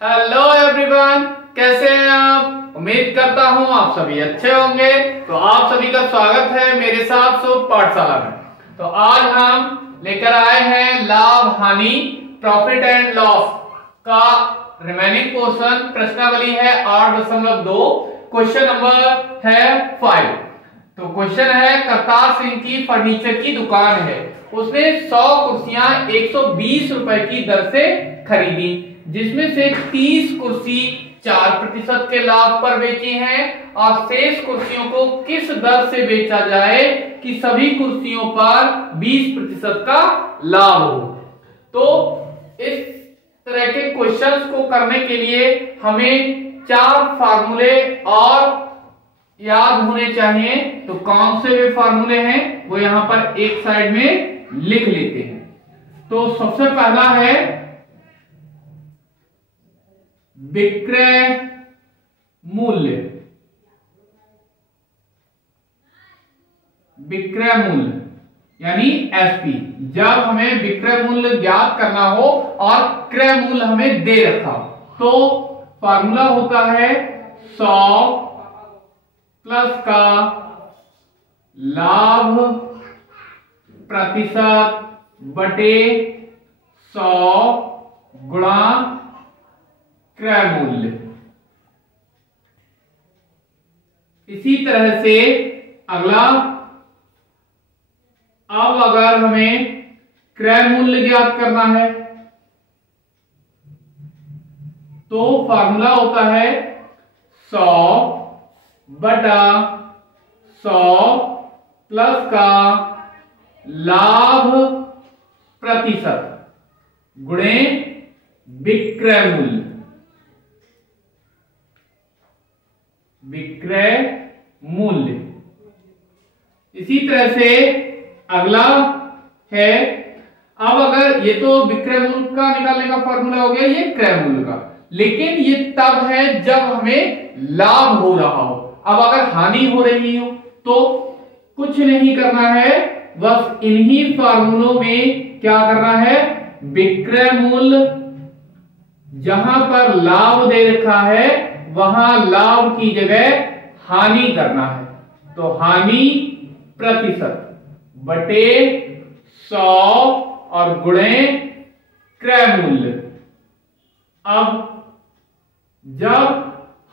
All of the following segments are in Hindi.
हेलो एवरीवन, कैसे हैं आप। उम्मीद करता हूं आप सभी अच्छे होंगे। तो आप सभी का स्वागत है मेरे साथ शुभ पाठशाला में। तो आज हम लेकर आए हैं लाभ हानि प्रॉफिट एंड लॉस का रिमेनिंग पोर्शन। प्रश्नावली है 8.2, क्वेश्चन नंबर है 5। तो क्वेश्चन है, करतार सिंह की फर्नीचर की दुकान है, उसने 100 कुर्सियां 120 रुपए की दर से खरीदी, जिसमें से 30 कुर्सी 4% के लाभ पर बेची हैं और शेष कुर्सियों को किस दर से बेचा जाए कि सभी कुर्सियों पर 20% का लाभ हो। तो इस तरह के क्वेश्चंस को करने के लिए हमें 4 फार्मूले और याद होने चाहिए। तो कौन से वे फार्मूले हैं वो यहां पर एक साइड में लिख लेते हैं। तो सबसे पहला है विक्रय मूल्य। विक्रय मूल्य यानी एसपी। जब हमें विक्रय मूल्य ज्ञात करना हो और क्रय मूल्य हमें दे रखा हो तो फार्मूला होता है 100 प्लस का लाभ प्रतिशत बटे 100 गुणा क्रय मूल्य। इसी तरह से अगला, अब अगर हमें क्रय मूल्य ज्ञात करना है तो फार्मूला होता है 100 बटा 100 प्लस का लाभ प्रतिशत गुणे विक्रय मूल्य। विक्रय मूल्य। इसी तरह से अगला है, अब अगर ये तो विक्रय मूल्य का निकालने का फॉर्मूला हो गया, ये क्रय मूल्य का, लेकिन ये तब है जब हमें लाभ हो रहा हो। अब अगर हानि हो रही हो तो कुछ नहीं करना है, बस इन्हीं फार्मूलों में क्या करना है, विक्रय मूल्य जहां पर लाभ दे रखा है वहां लाभ की जगह हानि करना है। तो हानि प्रतिशत बटे 100 और गुणे क्रय मूल्य। अब जब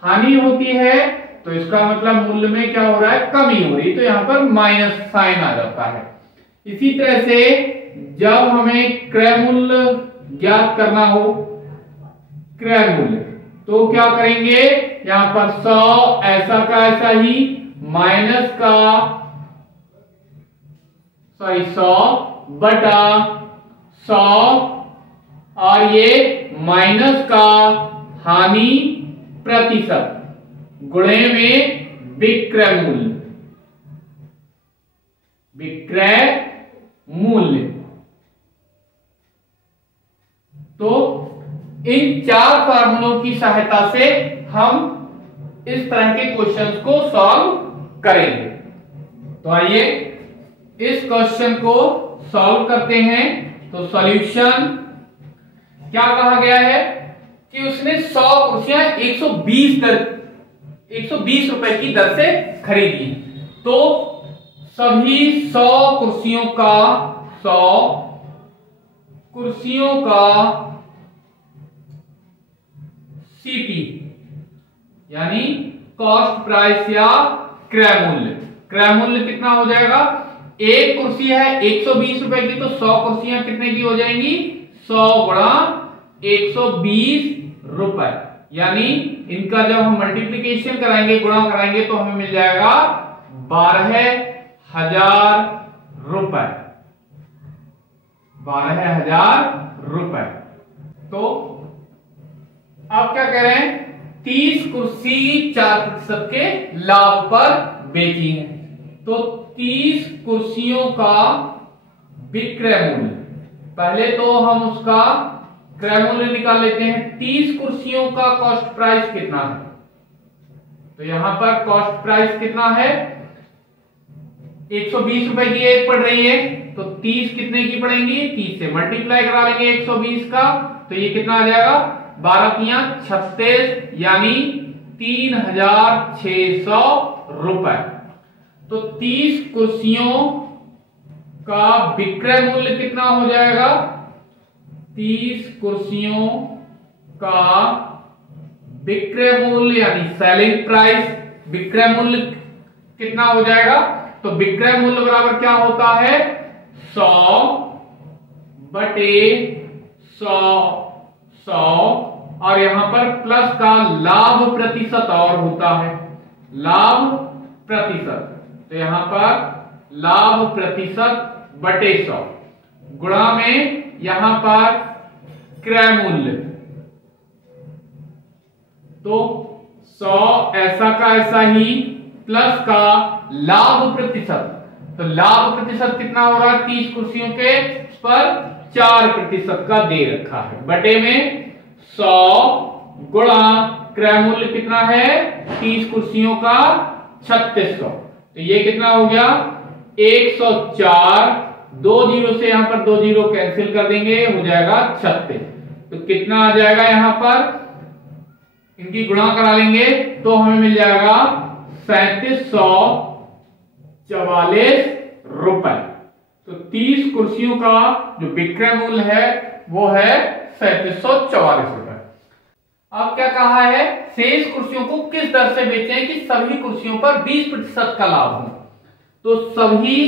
हानि होती है तो इसका मतलब मूल्य में क्या हो रहा है, कमी हो रही, तो यहां पर माइनस साइन आ जाता है। इसी तरह से जब हमें क्रय मूल्य ज्ञात करना हो, क्रय मूल्य, तो क्या करेंगे, यहां पर 100 ऐसा का ऐसा ही माइनस का 100 बटा 100 और ये माइनस का हानि प्रतिशत गुणे में विक्रय मूल्य। विक्रय मूल्य। तो इन 4 फार्मूलों की सहायता से हम इस तरह के क्वेश्चंस को सॉल्व करेंगे। तो आइए इस क्वेश्चन को सॉल्व करते हैं। तो सॉल्यूशन क्या कहा गया है कि उसने 100 कुर्सियां 120 रुपए की दर से खरीदी। तो सभी 100 कुर्सियों का सीपी यानी कॉस्ट प्राइस या क्रय मूल्य। क्रय मूल्य कितना हो जाएगा, एक कुर्सी है 120 रुपए की, तो 100 कुर्सियां कितने की हो जाएंगी, 100 गुणा 120 रुपए। यानी इनका जब हम मल्टीप्लीकेशन कराएंगे, गुणा कराएंगे, तो हमें मिल जाएगा 12,000 रुपए। 12,000 रुपए। तो आप क्या कह रहे हैं, 30 कुर्सी 4% के लाभ पर बेची है। तो 30 कुर्सियों का विक्रय मूल्य, पहले तो हम उसका क्रय मूल्य निकाल लेते हैं। 30 कुर्सियों का कॉस्ट प्राइस कितना है, तो यहां पर कॉस्ट प्राइस कितना है, 120 रुपए की एक पड़ रही है, तो 30 कितने की पड़ेंगी, 30 से मल्टीप्लाई करा लेंगे 120 का, तो ये कितना आ जाएगा 12 तिया 36 यानी 3600 रुपए। तो 30 कुर्सियों का विक्रय मूल्य कितना हो जाएगा? 30 कुर्सियों का विक्रय मूल्य यानी सेलिंग प्राइस, विक्रय मूल्य कितना हो जाएगा? तो विक्रय मूल्य बराबर क्या होता है? 100 बटे 100 और यहां पर प्लस का लाभ प्रतिशत और होता है, लाभ प्रतिशत। तो यहां पर लाभ प्रतिशत बटे 100 गुणा में यहां पर क्रय मूल्य, तो 100 ऐसा का ऐसा ही प्लस का लाभ प्रतिशत। तो लाभ प्रतिशत कितना हो रहा है? 30 कुर्सियों के पर 4% का दे रखा है, बटे में 100 गुणा क्रय मूल्य कितना है? 30 कुर्सियों का 3600। तो ये कितना हो गया? 104। 2 जीरो से यहां पर 2 जीरो कैंसिल कर देंगे, हो जाएगा 36। तो कितना आ जाएगा? यहां पर इनकी गुणा करा लेंगे तो हमें मिल जाएगा 3744 रुपए। तो 30 कुर्सियों का जो विक्रय मूल्य है वो है 3744 रुपए। अब क्या कहा है? शेष कुर्सियों को किस दर से बेचें कि सभी कुर्सियों पर 20% का लाभ हो। तो सभी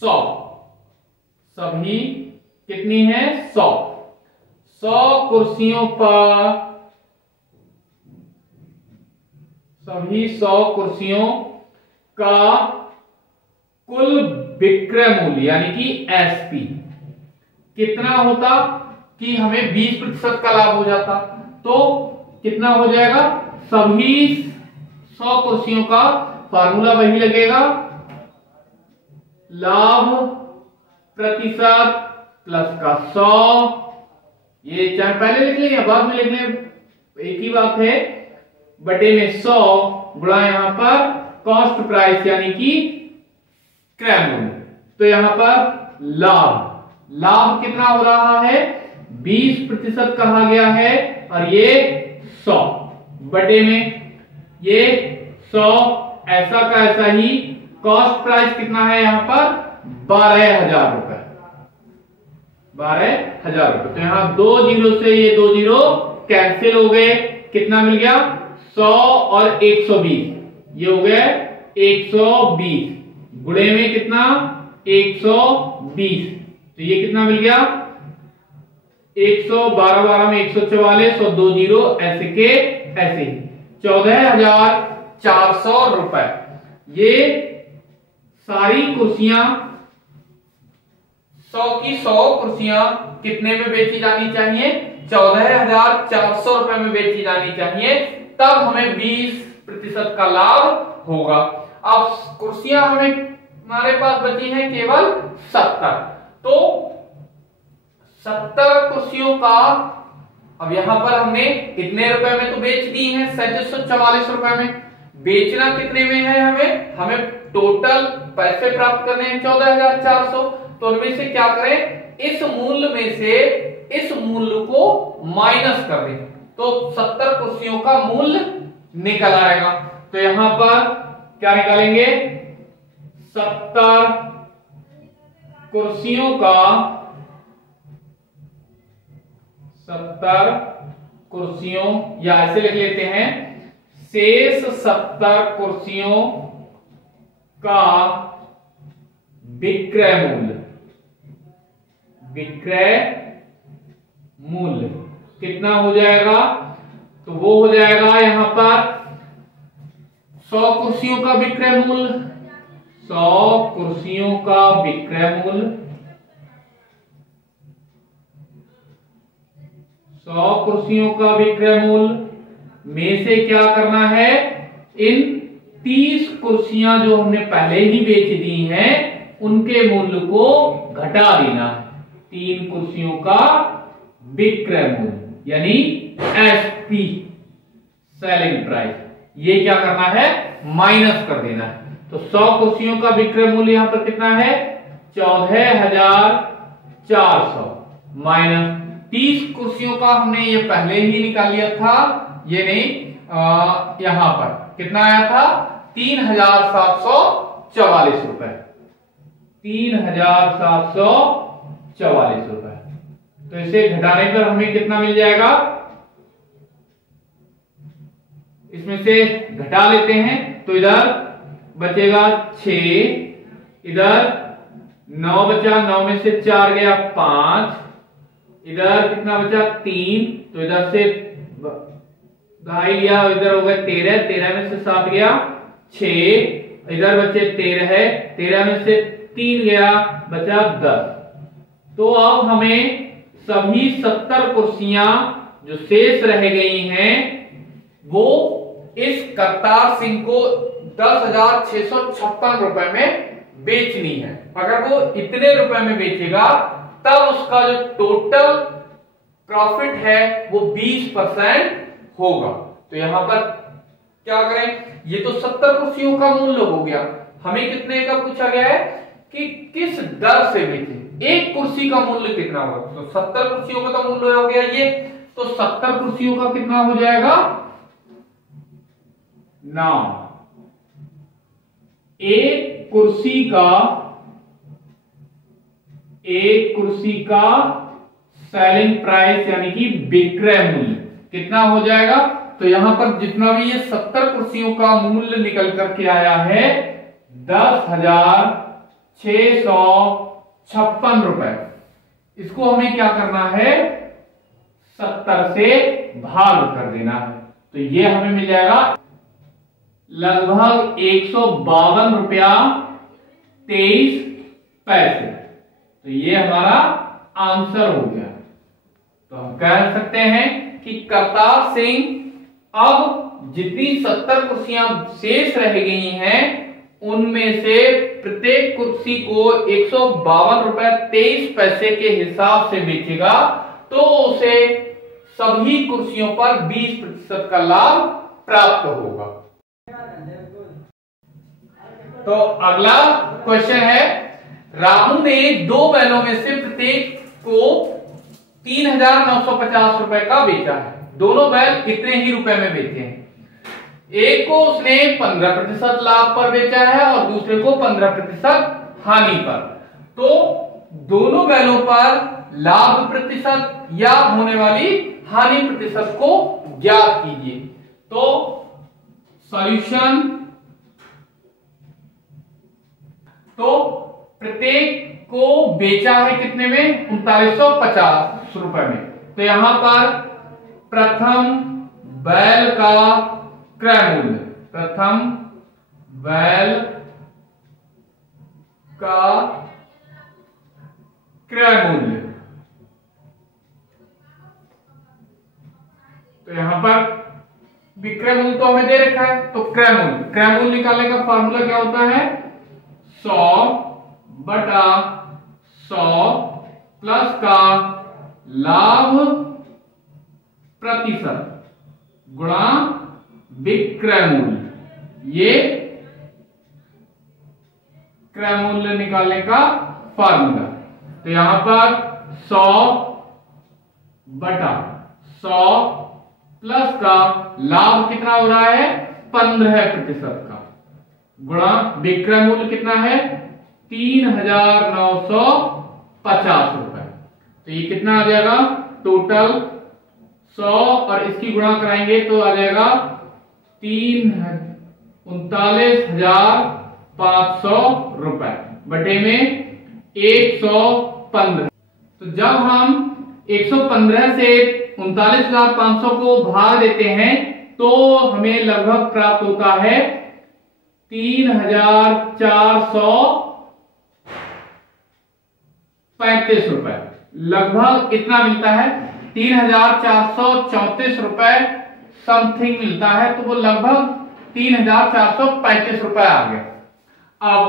100, सभी कितनी है? 100 कुर्सियों पर, सभी 100 कुर्सियों का कुल विक्रय मूल्य यानी कि एसपी कितना होता कि हमें 20% का लाभ हो जाता। तो कितना हो जाएगा? सभी 100 कुर्सियों का फार्मूला वही लगेगा, लाभ प्रतिशत प्लस का 100। ये चाहे पहले लिख लें या बाद में लिख लें, एक ही बात है, बटे में 100 गुणा यहां पर कॉस्ट प्राइस यानी कि क्रय मूल्य। तो यहां पर लाभ कितना हो रहा है? 20% कहा गया है और ये 100 बटे में ये 100 ऐसा का ऐसा ही। कॉस्ट प्राइस कितना है यहां पर? 12,000 रुपए, 12,000 रुपए। तो यहां 2 जीरो से ये 2 जीरो कैंसिल हो गए, कितना मिल गया? 100 और 120, ये हो गए 120 गुणे में कितना? 120। तो ये कितना मिल गया? 112 12 में 144 और 2 जीरो ऐसे के ऐसे ही 14,400 रुपए। ये सारी कुर्सियां 100 की 100 कुर्सियां कितने में बेची जानी चाहिए? 14,400 रुपए में बेची जानी चाहिए, तब हमें 20% का लाभ होगा। अब कुर्सियां हमारे पास बची हैं केवल 70। तो 70 कुर्सियों का अब यहां पर हमने इतने रुपए में तो बेच दी है, 3744 रुपए में। बेचना कितने में है? हमें टोटल पैसे प्राप्त करने हैं 14,400। तो उनमें से क्या करें? इस मूल्य में से इस मूल्य को माइनस कर दें तो 70 कुर्सियों का मूल्य निकल आएगा। तो यहां पर क्या निकालेंगे? 70 कुर्सियों का, 70 कुर्सियों, या ऐसे लिख लेते हैं, शेष 70 कुर्सियों का विक्रय मूल्य, विक्रय मूल्य कितना हो जाएगा? तो वो हो जाएगा यहां पर 100 कुर्सियों का विक्रय मूल्य, 100 कुर्सियों का विक्रय मूल्य, 100 कुर्सियों का विक्रय मूल्य में से क्या करना है? इन 30 कुर्सियां जो हमने पहले ही बेच दी हैं उनके मूल्य को घटा देना है। 3 कुर्सियों का विक्रय मूल्य यानी एसपी, सेलिंग प्राइस, ये क्या करना है? माइनस कर देना है। तो 100 कुर्सियों का विक्रय मूल्य यहां पर कितना है? 14,400 माइनस 30 कुर्सियों का हमने ये पहले ही निकाल लिया था, ये नहीं यहां पर कितना आया था 3744 रुपए, 3744 रुपए। तो इसे घटाने पर हमें कितना मिल जाएगा, इसमें से घटा लेते हैं तो इधर बचेगा 6, इधर 9 बचा, 9 में से 4 गया 5, इधर कितना बचा 3, तो इधर से ढाई लिया, इधर हो गया 13, 13 में से 7 गया 6, इधर बचे 13 है, 13 में से 3 गया बचा 10। तो अब हमें सभी 70 कुर्सियां जो शेष रह गई हैं वो इस करतार सिंह को 10,656 रुपए में बेचनी है। अगर वो इतने रुपए में बेचेगा तब उसका जो टोटल प्रॉफिट है वो 20% होगा। तो यहां पर क्या करें, ये तो 70 कुर्सियों का मूल्य हो गया, हमें कितने का पूछा गया है कि किस दर से बेचे, एक कुर्सी का मूल्य कितना होगा। तो 70 कुर्सियों का तो मूल्य हो गया ये, तो 70 कुर्सियों का कितना हो जाएगा 9, एक कुर्सी का सेलिंग प्राइस यानी कि विक्रय मूल्य कितना हो जाएगा। तो यहां पर जितना भी ये 70 कुर्सियों का मूल्य निकल करके आया है 10,656 रुपए, इसको हमें क्या करना है 70 से भाग कर देना है। तो ये हमें मिल जाएगा लगभग 152 रुपया 23 पैसे। तो ये हमारा आंसर हो गया। तो हम कह सकते हैं कि करतार सिंह अब जितनी 70 कुर्सियां शेष रह गई हैं उनमें से प्रत्येक कुर्सी को 152 रुपए 23 पैसे के हिसाब से बेचेगा, तो उसे सभी कुर्सियों पर 20% का लाभ प्राप्त होगा। तो अगला क्वेश्चन है, रामू ने 2 बैलों में से प्रत्येक को 3,950 रुपए का बेचा है। दोनों बैल कितने ही रुपए में बेचे हैं, एक को उसने 15% लाभ पर बेचा है और दूसरे को 15% हानि पर। तो दोनों बैलों पर लाभ प्रतिशत या होने वाली हानि प्रतिशत को ज्ञात कीजिए। तो सॉल्यूशन, तो प्रत्येक को बेचा है कितने में 3950 रुपए में। तो यहां पर प्रथम बैल का क्रय मूल्य, प्रथम बैल का क्रय मूल्य, तो यहां पर विक्रय मूल्य तो हमें दे रखा है, तो क्रय मूल्य निकालने का फॉर्मूला क्या होता है 100/100 प्लस का लाभ प्रतिशत गुणा विक्रय मूल्य, ये क्रय मूल्य निकालने का फॉर्मूला। तो यहां पर 100/100 प्लस का लाभ कितना हो रहा है 15% का गुणा विक्रय मूल्य कितना है 3,950 रुपए। तो ये कितना आ जाएगा टोटल 100 और इसकी गुणा कराएंगे तो आ जाएगा 39,500 रुपए बटे में 115। तो जब हम 115 से 39,500 को भाग देते हैं तो हमें लगभग प्राप्त होता है 3,435 रुपए, लगभग इतना मिलता है 3,434 रुपए समथिंग मिलता है। तो वो लगभग 3,435 रुपए आ गया। अब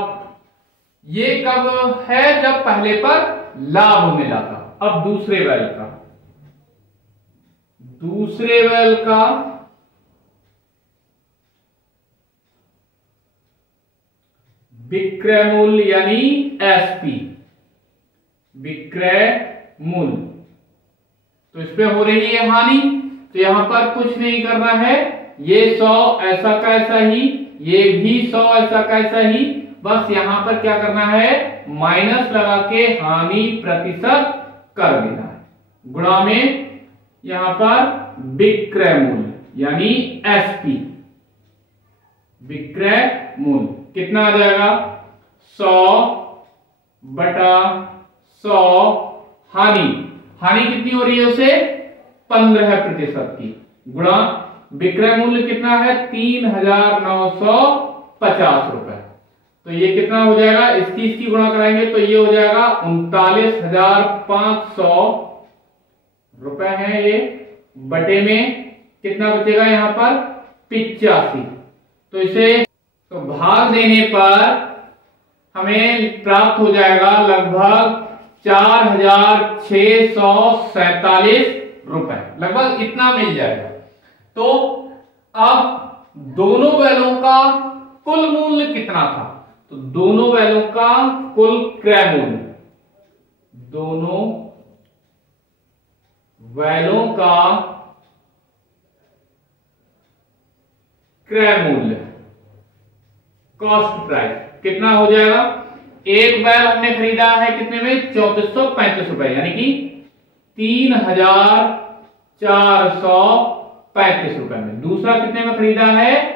ये कब है जब पहले पर लाभ मिला था। अब दूसरे बैल का विक्रय मूल्य यानी एसपी, विक्रय मूल्य तो इस पे हो रही है हानि, तो यहां पर कुछ नहीं करना है, ये 100 ऐसा का ऐसा ही, ये भी 100 ऐसा का ऐसा ही, बस यहां पर क्या करना है, माइनस लगा के हानि प्रतिशत कर देना है, गुणा में यहां पर विक्रय मूल्य यानी एसपी, विक्रय मूल्य कितना आ जाएगा, 100 बटा 100 हानि, हानि कितनी हो रही है उसे 15% की, गुणा विक्रय मूल्य कितना है 3,950 रुपए, तो ये कितना हो जाएगा, इसकी गुणा कराएंगे तो ये हो जाएगा 39,500 रुपए है ये, बटे में कितना बचेगा यहाँ पर 85, तो इसे तो भाग देने पर हमें प्राप्त हो जाएगा लगभग 4,647 रुपए, लगभग इतना मिल जाएगा। तो अब दोनों बैलों का कुल मूल्य कितना था, तो दोनों बैलों का कुल क्रय मूल्य, दोनों बैलों का क्रय मूल्य कॉस्ट प्राइस कितना हो जाएगा, एक बैल हमने खरीदा है कितने में 3435 रुपए, यानी कि 3,435 रुपए में, दूसरा कितने में खरीदा है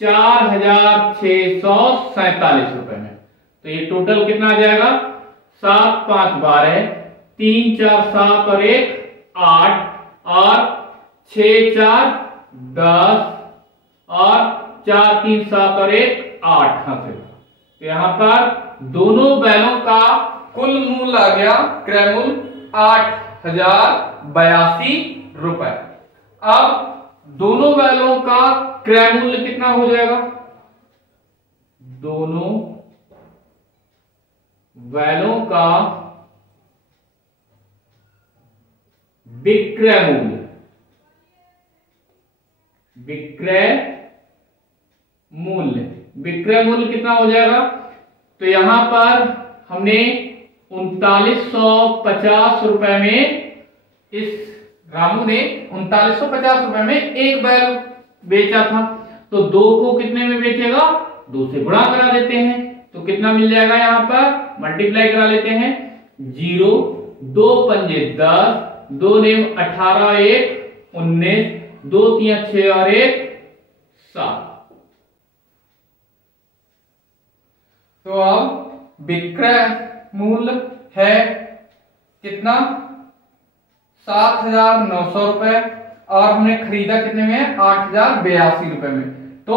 4,647 रुपए में, तो ये टोटल कितना आ जाएगा 7 5 12, 3 4 7 और 1 8 और 6 4 10 और 4 3 7 और 1 8, तो यहां पर दोनों बैलों का कुल मूल्य आ गया क्रय मूल्य 8,082 रुपए। अब दोनों बैलों का क्रय मूल्य कितना हो जाएगा, दोनों बैलों का विक्रय मूल्य, विक्रय मूल्य, विक्रय मूल्य कितना हो जाएगा, तो यहां पर हमने 3950 रुपए में, इस रामू ने 3950 रुपए में एक बैल बेचा था, तो दो को कितने में बेचेगा, 2 से गुणा करा देते हैं, तो कितना मिल जाएगा, यहां पर मल्टीप्लाई करा लेते हैं, 0 2 पंजे 10, 2 नेम 18 1 19, 2 3 6 और 1 7, तो अब विक्रय मूल्य है कितना 7,900 रुपए और हमने खरीदा कितने में 8,082 रुपए में, तो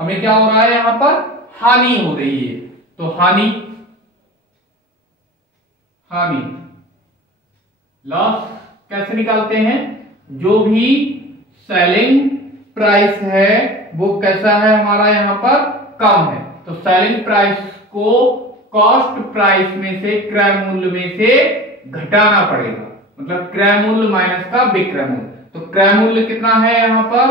हमें क्या हो रहा है, यहां पर हानि हो रही है, तो हानि लॉस कैसे निकालते हैं, जो भी सेलिंग प्राइस है वो कैसा है हमारा यहां पर कम है, तो सेलिंग प्राइस को कॉस्ट प्राइस में से, क्रय मूल्य में से घटाना पड़ेगा, मतलब क्रय मूल्य माइनस का विक्रय मूल्य, तो क्रय मूल्य कितना है, यहां पर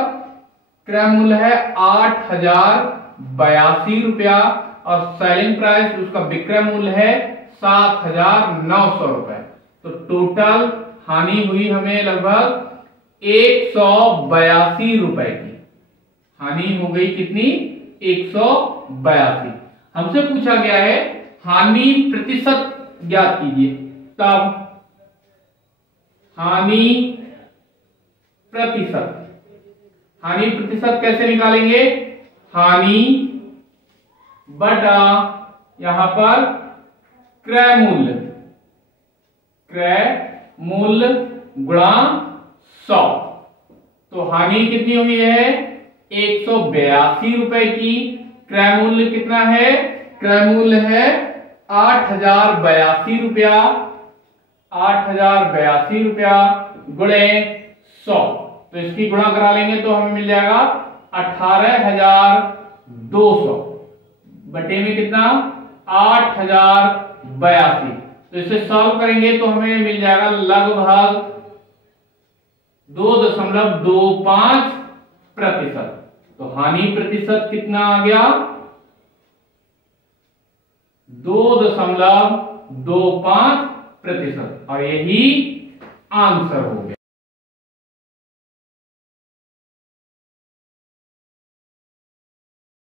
क्रय मूल्य है 8,082 रुपया और सेलिंग प्राइस उसका विक्रय मूल्य है 7,900 रुपए, तो टोटल हानि हुई हमें लगभग 182 रुपए की, हानि हो गई कितनी 182। हमसे पूछा गया है हानि प्रतिशत ज्ञात कीजिए, तब हानि प्रतिशत कैसे निकालेंगे, हानि बटा यहां पर क्रय मूल्य गुणा 100, तो हानि कितनी हुई है 182 रुपए की, क्रय मूल्य कितना है, क्रय मूल्य है 8,082 रुपया, 8,082 रुपया गुणे 100, तो इसकी गुणा करा लेंगे तो हमें मिल जाएगा 18,200 बटे में कितना 8,082, तो इसे सॉल्व करेंगे तो हमें मिल जाएगा लगभग 2.25%, तो हानि प्रतिशत कितना आ गया 2.25%, और यही आंसर हो गया।